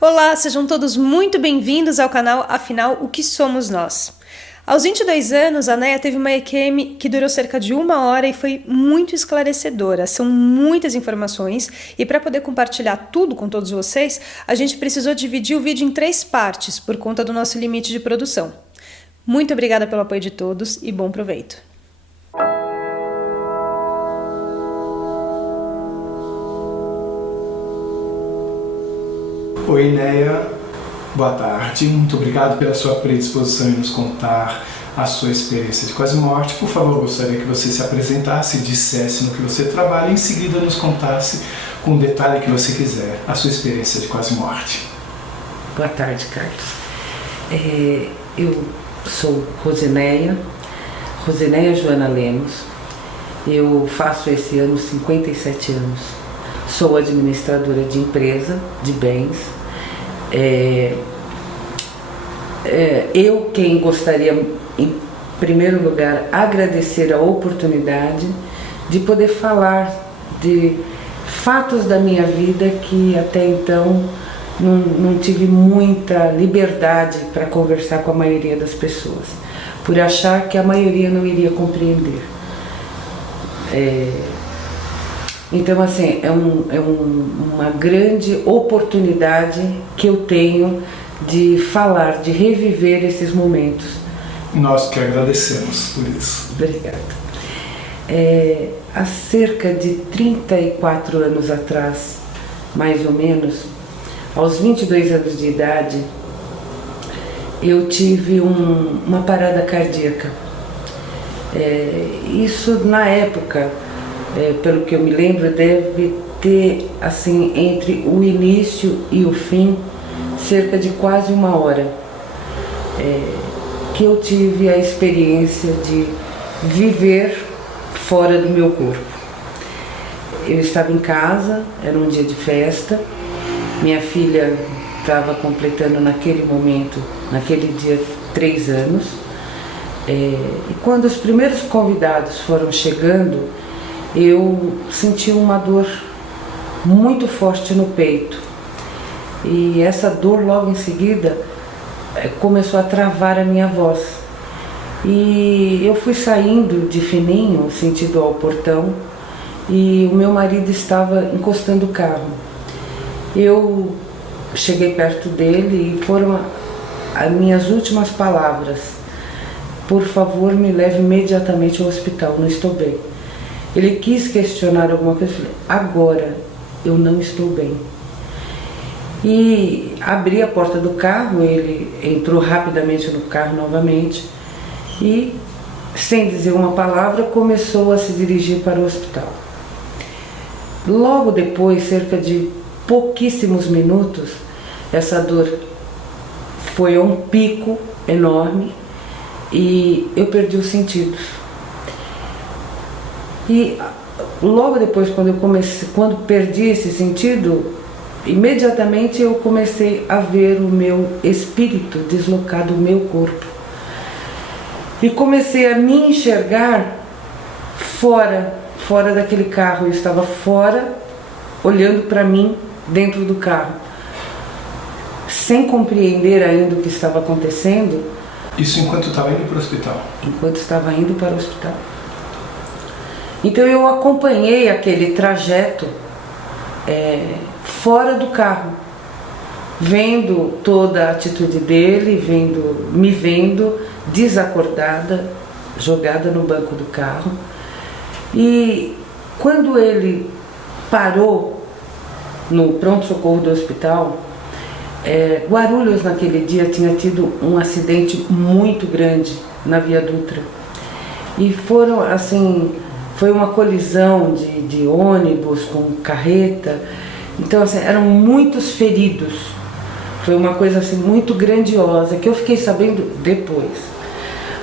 Olá, sejam todos muito bem-vindos ao canal Afinal, o que somos nós? Aos 22 anos, a Neia teve uma EQM que durou cerca de 1 hora e foi muito esclarecedora. São muitas informações e para poder compartilhar tudo com todos vocês, a gente precisou dividir o vídeo em 3 partes por conta do nosso limite de produção. Muito obrigada pelo apoio de todos e bom proveito! Oi, Neia. Boa tarde. Muito obrigado pela sua predisposição em nos contar a sua experiência de quase morte. Por favor, gostaria que você se apresentasse, dissesse no que você trabalha e em seguida nos contasse, com o detalhe que você quiser, a sua experiência de quase morte. Boa tarde, Carlos. Eu sou Rosineia Joana Lemos. Eu faço esse ano 57 anos. Sou administradora de empresa, de bens. Eu quem gostaria, em primeiro lugar, agradecer a oportunidade de poder falar de fatos da minha vida que até então não tive muita liberdade para conversar com a maioria das pessoas, por achar que a maioria não iria compreender. Então, assim, uma grande oportunidade que eu tenho de falar, de reviver esses momentos. Nós que agradecemos por isso. Obrigada. Há cerca de 34 anos atrás, mais ou menos, aos 22 anos de idade, eu tive uma parada cardíaca. Isso, na época, pelo que eu me lembro, deve ter, assim, entre o início e o fim, cerca de quase 1 hora, que eu tive a experiência de viver fora do meu corpo. Eu estava em casa, era um dia de festa, minha filha estava completando naquele momento, naquele dia, 3 anos, e quando os primeiros convidados foram chegando, eu senti uma dor muito forte no peito e essa dor logo em seguida começou a travar a minha voz e eu fui saindo de fininho, sentido ao portão, e o meu marido estava encostando o carro. Eu cheguei perto dele e foram as minhas últimas palavras: por favor, me leve imediatamente ao hospital, não estou bem. Ele quis questionar alguma coisa, eu falei: agora eu não estou bem. E abri a porta do carro, ele entrou rapidamente no carro novamente e, sem dizer uma palavra, começou a se dirigir para o hospital. Logo depois, cerca de pouquíssimos minutos, essa dor foi a um pico enorme e eu perdi os sentidos. E logo depois, quando perdi esse sentido, imediatamente eu comecei a ver o meu espírito deslocado do meu corpo. E comecei a me enxergar fora daquele carro. Eu estava fora, olhando para mim dentro do carro, sem compreender ainda o que estava acontecendo. Isso enquanto estava indo para o hospital? Enquanto estava indo para o hospital. Então eu acompanhei aquele trajeto fora do carro, vendo toda a atitude dele, me vendo desacordada, jogada no banco do carro. E quando ele parou no pronto-socorro do hospital, Guarulhos naquele dia tinha tido um acidente muito grande na Via Dutra. E foi uma colisão de ônibus com carreta. Então, assim, eram muitos feridos. Foi uma coisa assim muito grandiosa que eu fiquei sabendo depois.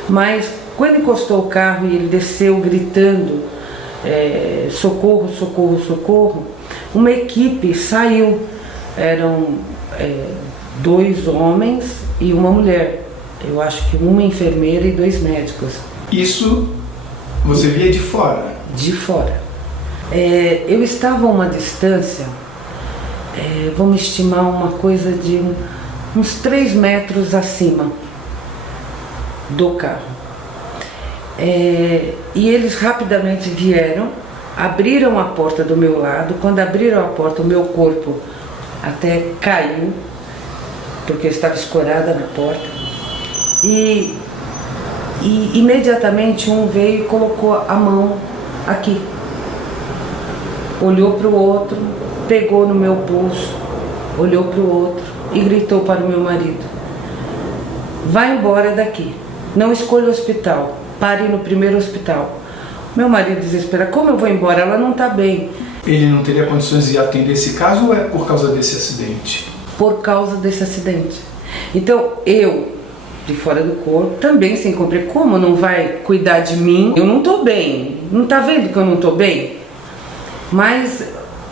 Mas quando encostou o carro e ele desceu gritando socorro, socorro, socorro, uma equipe saiu. Eram 2 homens e uma mulher. Eu acho que uma enfermeira e 2 médicos. Isso você via de fora? De fora. Eu estava a uma distância vamos estimar uma coisa de uns 3 metros acima do carro. E eles rapidamente vieram, abriram a porta do meu lado. Quando abriram a porta, o meu corpo até caiu, porque eu estava escorada na porta. E imediatamente um veio e colocou a mão aqui. Olhou para o outro, pegou no meu pulso, olhou para o outro e gritou para o meu marido: vai embora daqui, não escolha o hospital, pare no primeiro hospital. Meu marido desespera: como eu vou embora? Ela não está bem. Ele não teria condições de atender esse caso ou é por causa desse acidente? Por causa desse acidente. Então eu, de fora do corpo, também sem compreender, como não vai cuidar de mim? Eu não estou bem, não está vendo que eu não estou bem? Mas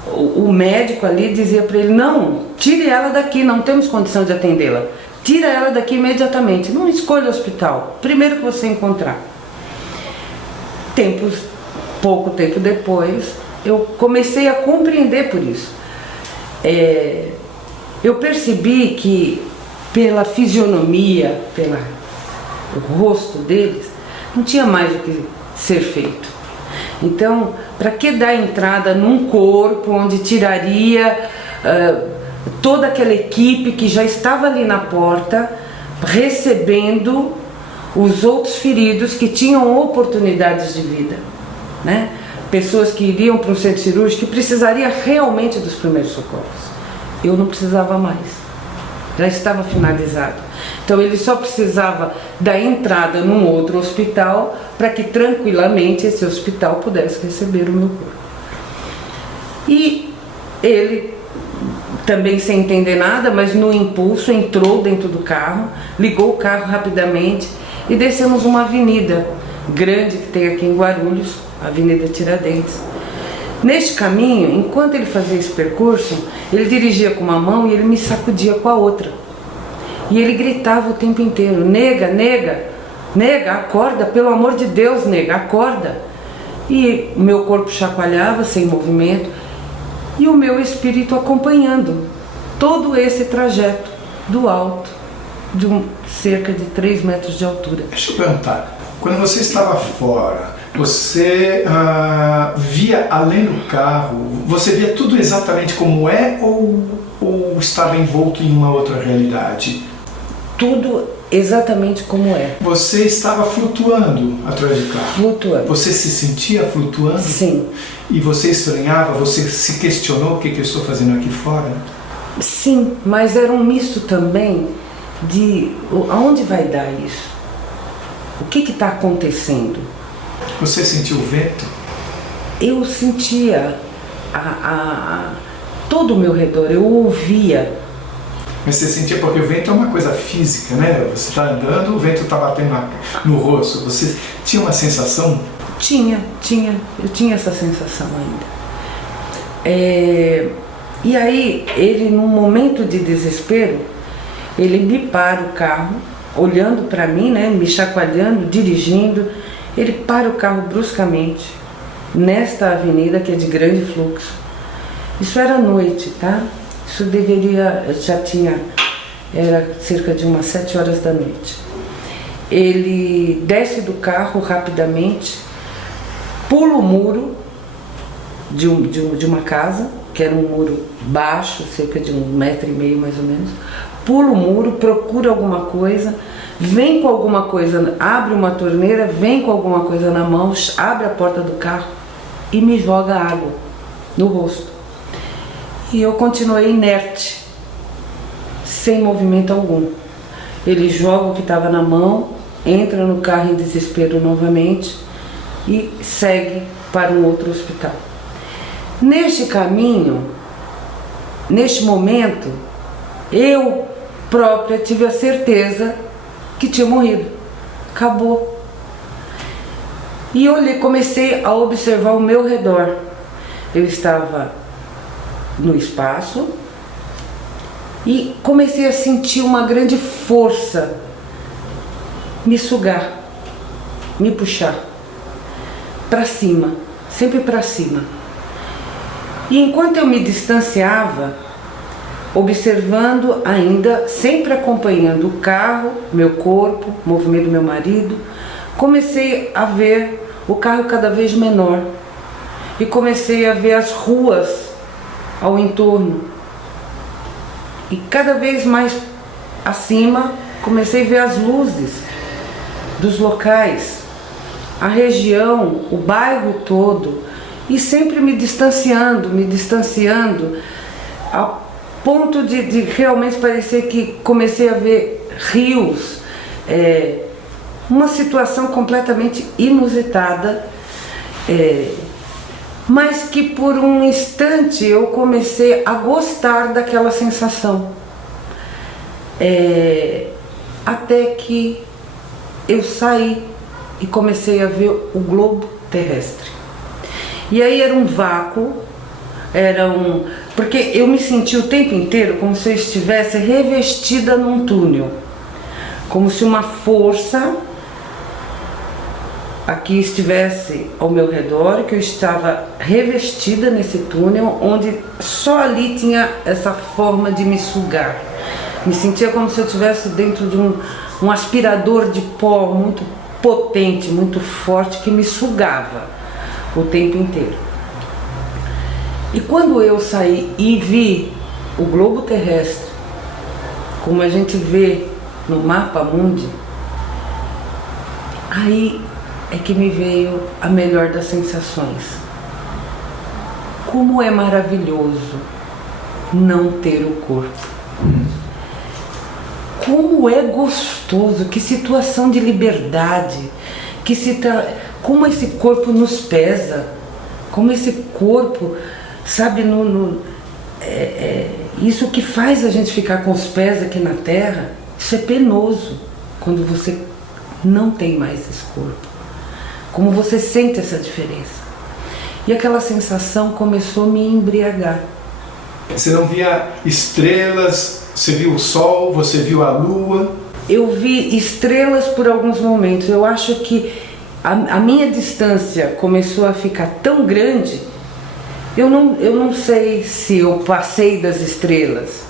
o médico ali dizia para ele: não, tire ela daqui, não temos condição de atendê-la. Tira ela daqui imediatamente, não escolha o hospital, primeiro que você encontrar. Pouco tempo depois, eu comecei a compreender por isso. Eu percebi que pela fisionomia, pelo rosto deles, não tinha mais o que ser feito. Então, para que dar entrada num corpo onde tiraria toda aquela equipe que já estava ali na porta, recebendo os outros feridos que tinham oportunidades de vida, né? Pessoas que iriam para um centro cirúrgico que precisaria realmente dos primeiros socorros. Eu não precisava mais, já estava finalizado. Então ele só precisava da entrada num outro hospital para que tranquilamente esse hospital pudesse receber o meu corpo. E ele, também sem entender nada, mas no impulso, entrou dentro do carro, ligou o carro rapidamente e descemos uma avenida grande que tem aqui em Guarulhos, a Avenida Tiradentes. Neste caminho, enquanto ele fazia esse percurso, ele dirigia com uma mão e ele me sacudia com a outra. E ele gritava o tempo inteiro: nega, nega, nega, acorda, pelo amor de Deus, nega, acorda. E o meu corpo chacoalhava sem movimento e o meu espírito acompanhando todo esse trajeto do alto, de cerca de 3 metros de altura. Deixa eu perguntar, quando você estava fora, você via além do carro, você via tudo exatamente como é ou estava envolto em uma outra realidade? Tudo exatamente como é. Você estava flutuando atrás do carro? Flutuando. Você se sentia flutuando? Sim. E você estranhava, você se questionou o que eu estou fazendo aqui fora? Sim, mas era um misto também de aonde vai dar isso? O que está acontecendo? Você sentiu o vento? Eu sentia todo o meu redor, eu ouvia. Mas você sentia, porque o vento é uma coisa física, né? Você está andando, o vento está batendo no rosto. Você tinha uma sensação? Eu tinha essa sensação ainda. E aí, ele, num momento de desespero, ele me para o carro, olhando para mim, né, me chacoalhando, dirigindo. Ele para o carro bruscamente, nesta avenida que é de grande fluxo. Isso era noite, tá? Isso era cerca de umas 7 horas da noite. Ele desce do carro rapidamente, pula o muro de uma casa, que era um muro baixo, cerca de 1,5 metro mais ou menos. Pula o muro, procura alguma coisa, vem com alguma coisa, abre uma torneira, vem com alguma coisa na mão, abre a porta do carro e me joga água no rosto. E eu continuei inerte, sem movimento algum. Ele joga o que estava na mão, entra no carro em desespero novamente e segue para um outro hospital. Neste caminho, neste momento, eu própria tive a certeza que tinha morrido. Acabou. E comecei a observar o meu redor. Eu estava no espaço e comecei a sentir uma grande força me sugar, me puxar para cima, sempre para cima. E enquanto eu me distanciava, observando ainda, sempre acompanhando o carro, meu corpo, o movimento do meu marido, comecei a ver o carro cada vez menor e comecei a ver as ruas ao entorno. E cada vez mais acima, comecei a ver as luzes dos locais, a região, o bairro todo, e sempre me distanciando, a ponto de realmente parecer que comecei a ver rios, uma situação completamente inusitada, mas que por um instante eu comecei a gostar daquela sensação, até que eu saí e comecei a ver o globo terrestre. E aí era um vácuo, porque eu me senti o tempo inteiro como se eu estivesse revestida num túnel, como se uma força aqui estivesse ao meu redor, que eu estava revestida nesse túnel, onde só ali tinha essa forma de me sugar. Me sentia como se eu estivesse dentro de um aspirador de pó muito potente, muito forte, que me sugava o tempo inteiro. E quando eu saí e vi o globo terrestre, como a gente vê no mapa mundi, aí é que me veio a melhor das sensações. Como é maravilhoso não ter o corpo. Como é gostoso, que situação de liberdade, como esse corpo nos pesa, como esse corpo, sabe, isso que faz a gente ficar com os pés aqui na terra, isso é penoso quando você não tem mais esse corpo. Como você sente essa diferença. E aquela sensação começou a me embriagar. Você não via estrelas, você viu o sol, você viu a lua? Eu vi estrelas por alguns momentos. Eu acho que a minha distância começou a ficar tão grande, eu não sei se eu passei das estrelas,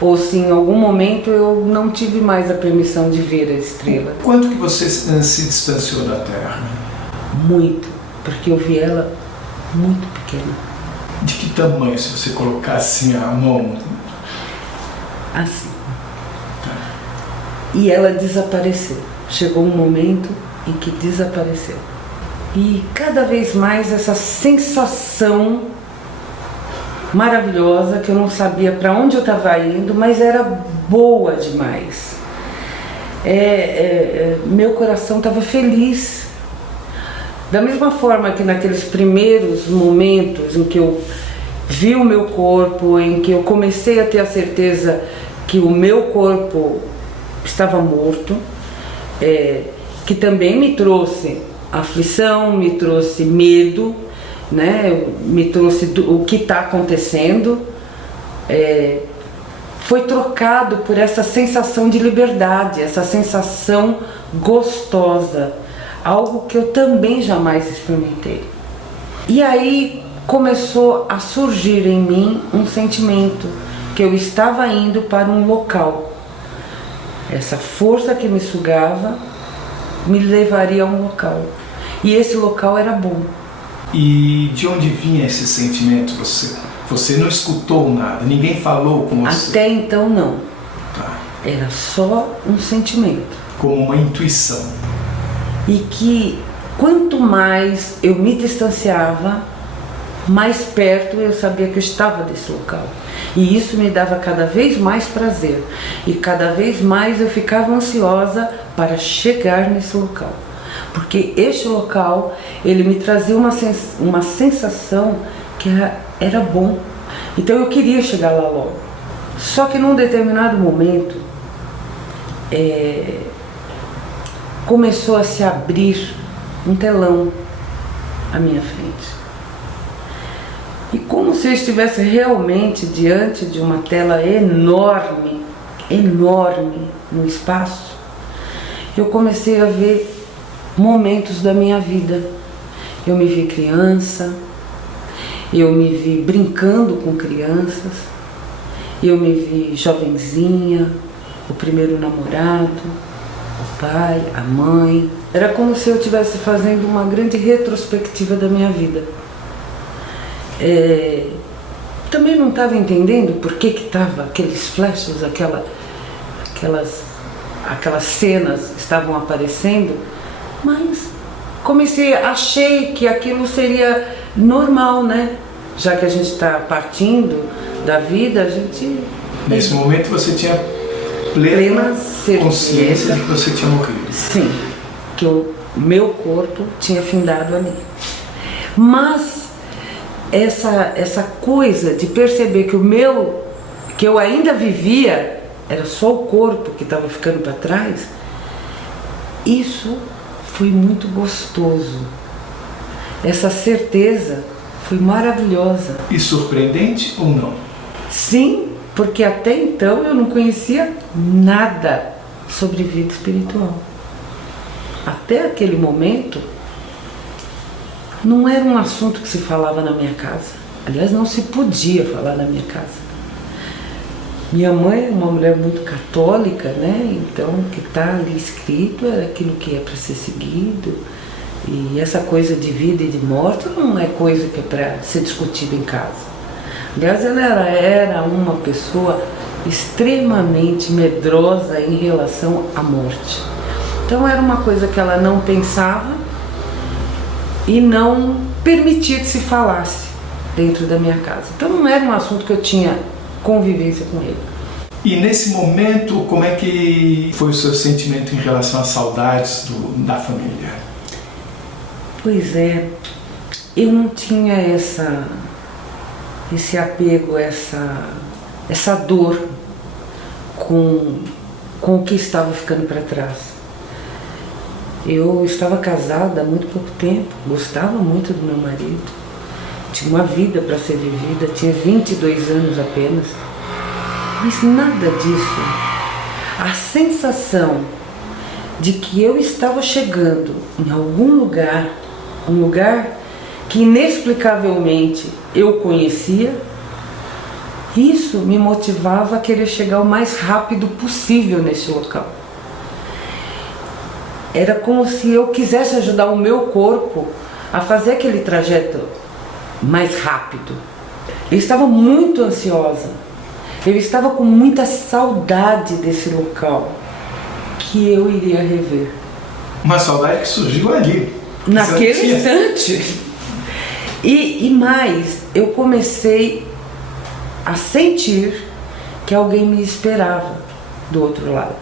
ou se em algum momento eu não tive mais a permissão de ver a estrela. Quanto que você se distanciou da Terra? Muito, porque eu vi ela muito pequena. De que tamanho, se você colocar assim a mão? Assim. E ela desapareceu. Chegou um momento em que desapareceu. E cada vez mais essa sensação maravilhosa, que eu não sabia para onde eu estava indo, mas era boa demais. Meu coração estava feliz. Da mesma forma que naqueles primeiros momentos em que eu vi o meu corpo, em que eu comecei a ter a certeza que o meu corpo estava morto, que também me trouxe aflição, me trouxe medo, né? Me trouxe o que está acontecendo, foi trocado por essa sensação de liberdade, essa sensação gostosa, algo que eu também jamais experimentei. E aí começou a surgir em mim um sentimento que eu estava indo para um local. Essa força que me sugava me levaria a um local. E esse local era bom. E de onde vinha esse sentimento? Você não escutou nada? Ninguém falou com você? Até então não. Tá. Era só um sentimento. Como uma intuição. E que quanto mais eu me distanciava, mais perto eu sabia que eu estava desse local. E isso me dava cada vez mais prazer. E cada vez mais eu ficava ansiosa para chegar nesse local. Porque este local, ele me trazia uma sensação que era bom. Então eu queria chegar lá logo. Só que num determinado momento, começou a se abrir um telão à minha frente. E como se eu estivesse realmente diante de uma tela enorme, enorme no espaço, eu comecei a ver momentos da minha vida. Eu me vi criança, eu me vi brincando com crianças, Eu me vi jovenzinha, o primeiro namorado, o pai, a mãe. Era como se eu estivesse fazendo uma grande retrospectiva da minha vida. Também não estava entendendo por que estava aqueles flashes, aquelas cenas estavam aparecendo, mas achei que aquilo seria normal, né? Já que a gente está partindo da vida, a gente... Nesse momento você tinha plena consciência de que você tinha morrido. Sim, que o meu corpo tinha findado ali. Mas essa coisa de perceber que eu ainda vivia, era só o corpo que estava ficando para trás, isso foi muito gostoso. Essa certeza foi maravilhosa. E surpreendente ou não? Sim, porque até então eu não conhecia nada sobre vida espiritual. Até aquele momento, não era um assunto que se falava na minha casa. Aliás, não se podia falar na minha casa. Minha mãe é uma mulher muito católica, né? Então, o que está ali escrito é aquilo que é para ser seguido. E essa coisa de vida e de morte não é coisa que é para ser discutida em casa. Aliás, ela era uma pessoa extremamente medrosa em relação à morte. Então, era uma coisa que ela não pensava e não permitia que se falasse dentro da minha casa. Então, não era um assunto que eu tinha convivência com ele. E nesse momento, como é que foi o seu sentimento em relação às saudades da família? Pois é, eu não tinha esse apego, essa dor com o que estava ficando para trás. Eu estava casada há muito pouco tempo, gostava muito do meu marido, tinha uma vida para ser vivida, tinha 22 anos apenas, mas nada disso. A sensação de que eu estava chegando em algum lugar, um lugar que inexplicavelmente eu conhecia, isso me motivava a querer chegar o mais rápido possível nesse local. Era como se eu quisesse ajudar o meu corpo a fazer aquele trajeto mais rápido. Eu estava muito ansiosa, eu estava com muita saudade desse local que eu iria rever. Uma saudade que surgiu ali. Naquele instante. E mais, eu comecei a sentir que alguém me esperava do outro lado.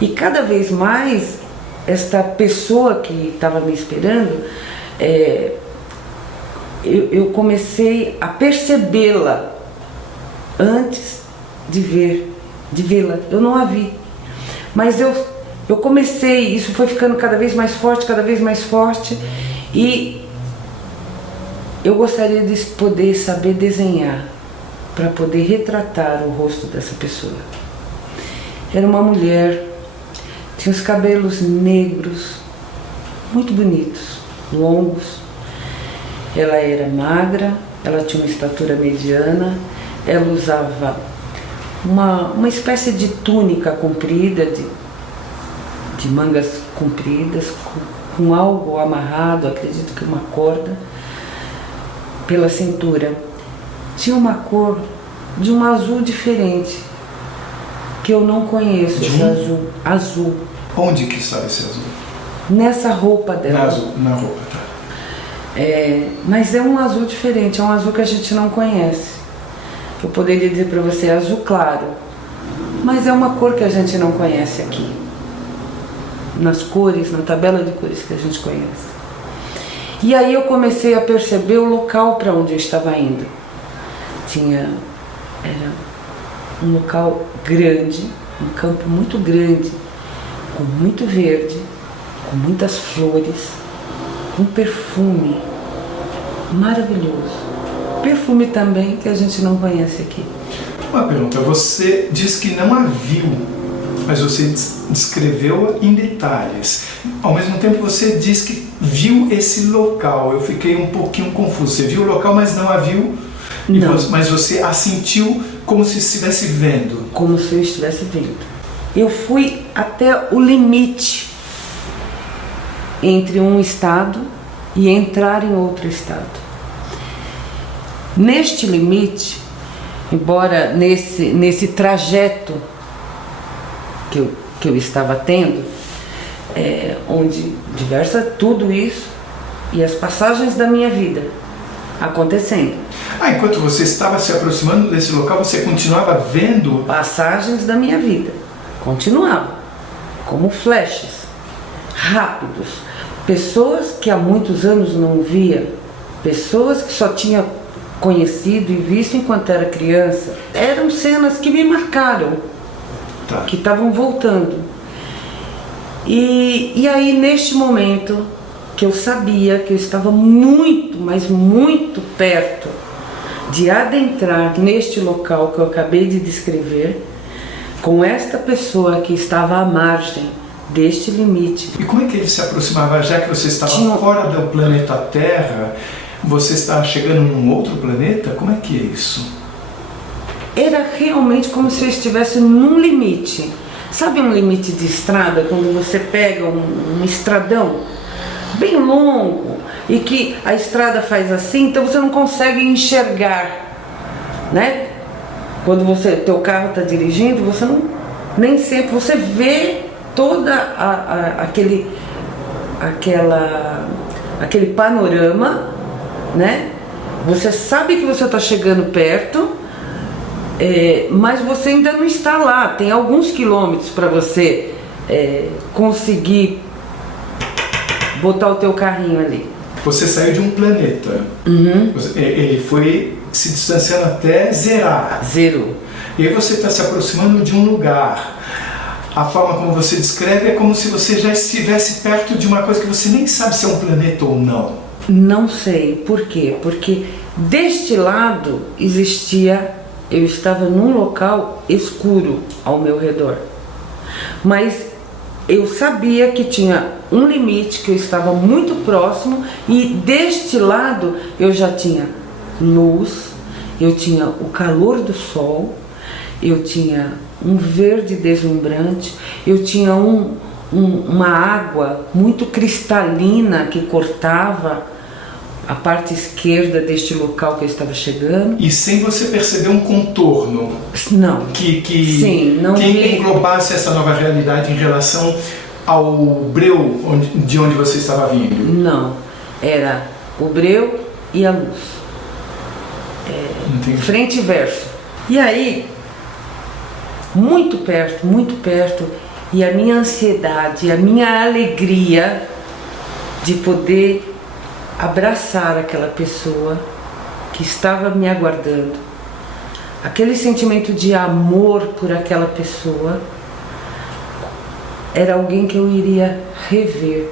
E cada vez mais, esta pessoa que estava me esperando, eu comecei a percebê-la antes de vê-la. Eu não a vi. Mas eu comecei, isso foi ficando cada vez mais forte, e eu gostaria de poder saber desenhar, para poder retratar o rosto dessa pessoa. Era uma mulher, tinha os cabelos negros, muito bonitos, longos. Ela era magra, ela tinha uma estatura mediana, ela usava uma espécie de túnica comprida, de mangas compridas, com algo amarrado, acredito que uma corda, pela cintura. Tinha uma cor de um azul diferente, que eu não conheço, esse azul. Onde que estava esse azul? Nessa roupa dela. Na roupa, tá. Mas é um azul diferente, é um azul que a gente não conhece. Eu poderia dizer para você azul claro, mas é uma cor que a gente não conhece aqui. Nas cores, na tabela de cores que a gente conhece. E aí eu comecei a perceber o local para onde eu estava indo. Era um local grande, um campo muito grande, com muito verde, com muitas flores, um perfume maravilhoso. Perfume também que a gente não conhece aqui. Uma pergunta, você disse que não a viu, mas você descreveu em detalhes. Ao mesmo tempo você disse que viu esse local. Eu fiquei um pouquinho confuso. Você viu o local, mas não a viu? Não. Mas você a sentiu como se estivesse vendo. Como se eu estivesse vendo. Eu fui até o limite entre um estado e entrar em outro estado. Neste limite, embora nesse trajeto que eu estava tendo, onde tudo isso e as passagens da minha vida acontecendo. Enquanto você estava se aproximando desse local, você continuava vendo? Passagens da minha vida. Continuava. Como flashes. Rápidos. Pessoas que há muitos anos não via. Pessoas que só tinha conhecido e visto enquanto era criança. Eram cenas que me marcaram. Tá. Que estavam voltando. E aí, neste momento, que eu sabia que eu estava muito, mas muito perto de adentrar neste local que eu acabei de descrever, com esta pessoa que estava à margem deste limite. E como é que ele se aproximava? Já que você estava fora do planeta Terra, você estava chegando num outro planeta? Como é que é isso? Era realmente como se eu estivesse num limite. Sabe um limite de estrada, quando você pega um estradão bem longo e que a estrada faz assim, então você não consegue enxergar, né? Quando teu carro está dirigindo, você não, nem sempre você vê toda aquele panorama, né? Você sabe que você está chegando perto, mas você ainda não está lá. Tem alguns quilômetros para você conseguir botar o teu carrinho ali. Você saiu de um planeta. Uhum. Ele foi se distanciando até zerar. Zerou. E aí você está se aproximando de um lugar. A forma como você descreve é como se você já estivesse perto de uma coisa que você nem sabe se é um planeta ou não. Não sei. Por quê? Porque deste lado eu estava num local escuro ao meu redor. Mas eu sabia que tinha um limite, que eu estava muito próximo, e deste lado eu já tinha luz, eu tinha o calor do sol, eu tinha um verde deslumbrante, eu tinha uma água muito cristalina que cortava a parte esquerda deste local que eu estava chegando. E sem você perceber um contorno? Não. Sim, não que englobasse essa nova realidade em relação ao breu de onde você estava vindo? Não. Era o breu e a luz. Frente e verso. E aí, muito perto, e a minha ansiedade, a minha alegria de poder abraçar aquela pessoa que estava me aguardando, aquele sentimento de amor por aquela pessoa, era alguém que eu iria rever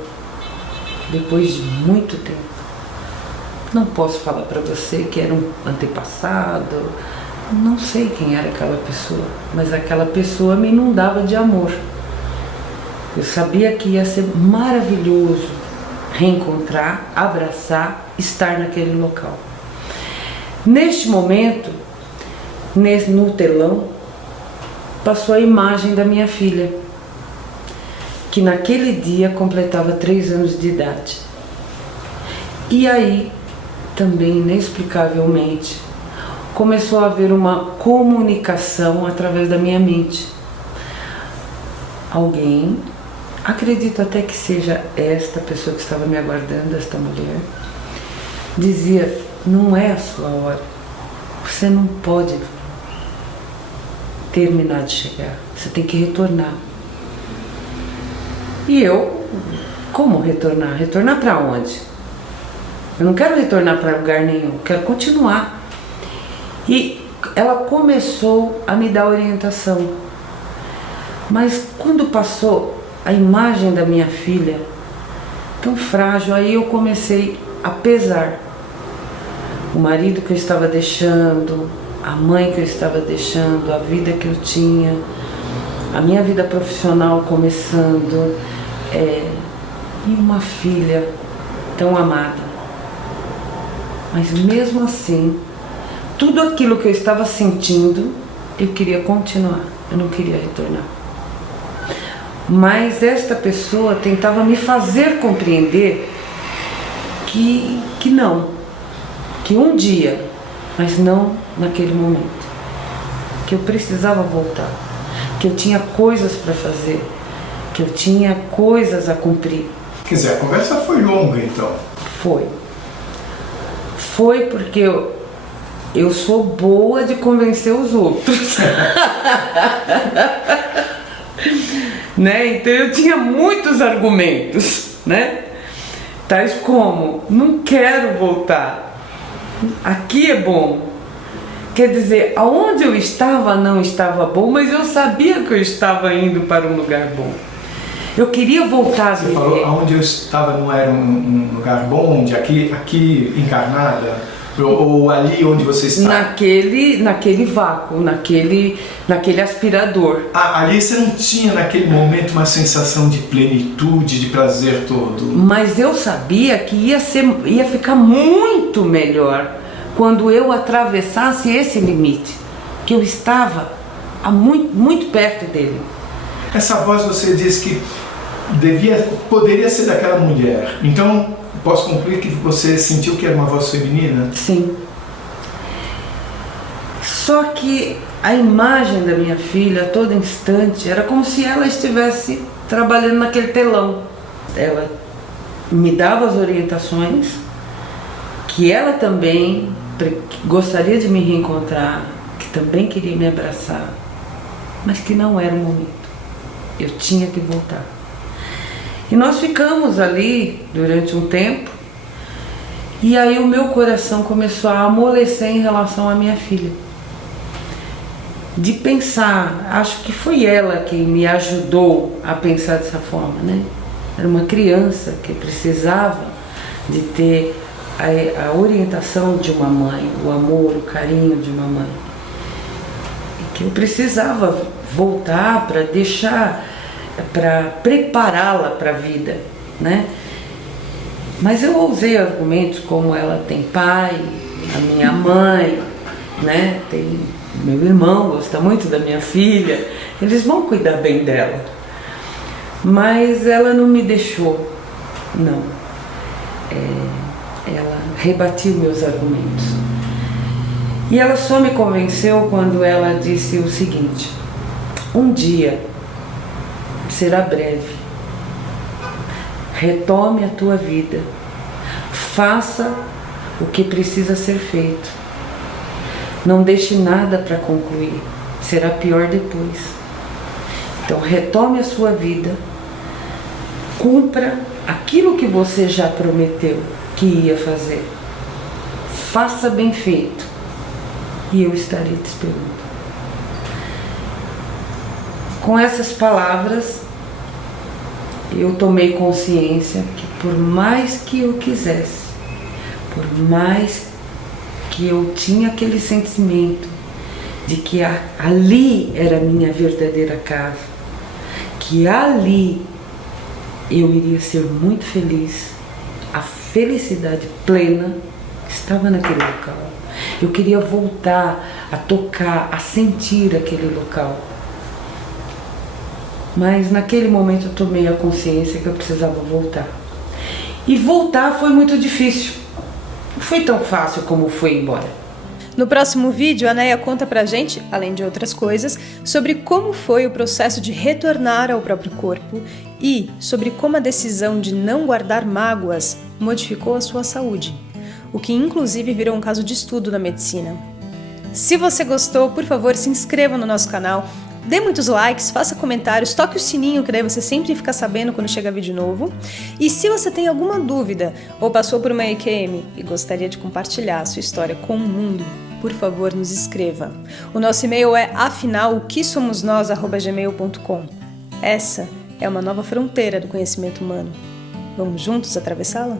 depois de muito tempo. Não posso falar para você que era um antepassado, não sei quem era aquela pessoa, mas aquela pessoa me inundava de amor. Eu sabia que ia ser maravilhoso reencontrar, abraçar, estar naquele local. Neste momento, no telão, passou a imagem da minha filha, que naquele dia completava 3 anos de idade. E aí, também inexplicavelmente, começou a haver uma comunicação através da minha mente. Alguém, acredito até que seja esta pessoa que estava me aguardando, esta mulher, dizia: não é a sua hora, você não pode terminar de chegar, você tem que retornar. E eu, como retornar? Retornar para onde? Eu não quero retornar para lugar nenhum, quero continuar. E ela começou a me dar orientação. Mas quando passou a imagem da minha filha, tão frágil, aí eu comecei a pesar. O marido que eu estava deixando, a mãe que eu estava deixando, a vida que eu tinha, a minha vida profissional começando, e uma filha tão amada. Mas mesmo assim, tudo aquilo que eu estava sentindo eu queria continuar, eu não queria retornar. Mas esta pessoa tentava me fazer compreender que não, que um dia, mas não naquele momento, que eu precisava voltar, que eu tinha coisas para fazer, que eu tinha coisas a cumprir. Quer dizer, a conversa foi longa então? Foi porque eu sou boa de convencer os outros. Né? Então eu tinha muitos argumentos, né? Tais como, não quero voltar, aqui é bom. Quer dizer, aonde eu estava não estava bom, mas eu sabia que eu estava indo para um lugar bom. Eu queria voltar a viver. Você falou, aonde eu estava não era um lugar bom, onde aqui encarnada? Ou ali onde você está? Naquele vácuo, naquele aspirador. Ali você não tinha naquele momento uma sensação de plenitude, de prazer todo? Mas eu sabia que ia ficar muito melhor quando eu atravessasse esse limite, que eu estava muito, muito perto dele. Essa voz, você disse que poderia ser daquela mulher. Então, posso concluir que você sentiu que era uma voz feminina? Sim. Só que a imagem da minha filha, a todo instante, era como se ela estivesse trabalhando naquele telão. Ela me dava as orientações, que ela também gostaria de me reencontrar, que também queria me abraçar, mas que não era o momento. Eu tinha que voltar. E nós ficamos ali durante um tempo, e aí o meu coração começou a amolecer em relação à minha filha. De pensar, acho que foi ela quem me ajudou a pensar dessa forma, né? Era uma criança que precisava de ter a orientação de uma mãe, o amor, o carinho de uma mãe. E que eu precisava voltar para prepará-la para a vida, né? Mas eu usei argumentos como ela tem pai, a minha mãe, né? Tem meu irmão, gosta muito da minha filha, eles vão cuidar bem dela. Mas ela não me deixou, não. Ela rebatiu meus argumentos. E ela só me convenceu quando ela disse o seguinte: um dia será breve. Retome a tua vida. Faça o que precisa ser feito. Não deixe nada para concluir. Será pior depois. Então, retome a sua vida. Cumpra aquilo que você já prometeu que ia fazer. Faça bem feito. E eu estarei te esperando. Com essas palavras, eu tomei consciência que por mais que eu quisesse, por mais que eu tinha aquele sentimento de que ali era a minha verdadeira casa, que ali eu iria ser muito feliz, a felicidade plena estava naquele local. Eu queria voltar a tocar, a sentir aquele local. Mas naquele momento eu tomei a consciência que eu precisava voltar. E voltar foi muito difícil. Não foi tão fácil como foi embora. No próximo vídeo, a Neia conta pra gente, além de outras coisas, sobre como foi o processo de retornar ao próprio corpo e sobre como a decisão de não guardar mágoas modificou a sua saúde, o que inclusive virou um caso de estudo na medicina. Se você gostou, por favor, se inscreva no nosso canal, dê muitos likes, faça comentários, toque o sininho, que daí você sempre fica sabendo quando chega vídeo novo. E se você tem alguma dúvida ou passou por uma EQM e gostaria de compartilhar a sua história com o mundo, por favor, nos escreva. O nosso e-mail é afinal-o-que-somos-nós@gmail.com. Essa é uma nova fronteira do conhecimento humano. Vamos juntos atravessá-la?